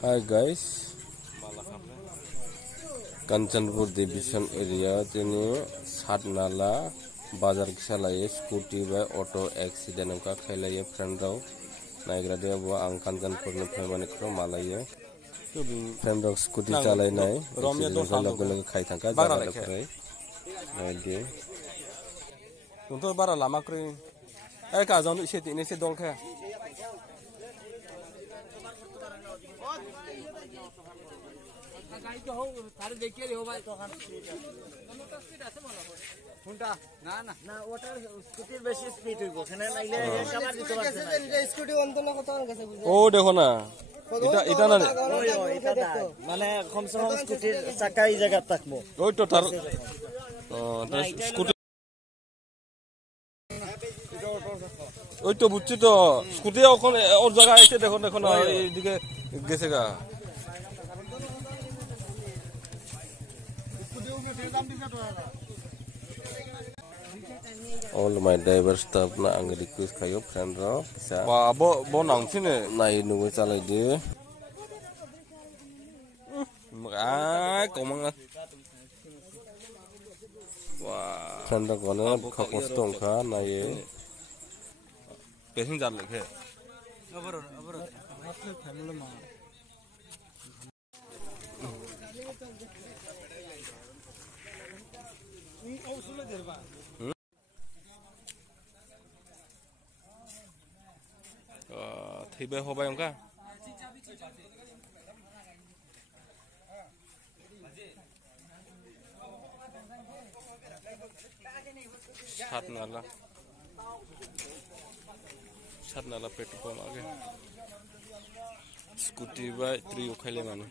Hi guys, Kanchanpur division area tini sat nala bazar kisalaye scooty by auto accident ka khailaya friend rok naigra de bo ang Kanchanpur ni family kro malaye friend rok scooty chalai nai accident ka loge khai thangka jaga de krai naide Tuntu bara lama kri ai ka jang ise tini se dol kha गाड़ी हो सारे देखिए रे हो भाई तो खान तो speed আছে মনে হয় কোনটা না না না ওটার স্কুটির বেশি স্পিড হইব এখানে নাইলে কামার দিতে পারছে না স্কুটি অন্তর না কত গেছে ও দেখো না এটা না এটা না মানে কমসে কম স্কুটির চাকা এই জায়গা থাকবো ওই তো তার স্কুটি ওই তো বুঝছি তো স্কুটি ওখানে ওর জায়গা এসে দেখো দেখো না এইদিকে গেছে গা all my driver staff na ang request kayo friend ro sa bo nang chine nai nu chalai de ai komang wa friend ro gone khapos tong kha nai passenger lekhe abaro apne family ma thì bây hôm không cả sát nala petrol pump आगे scooty bye 3 खाइले माने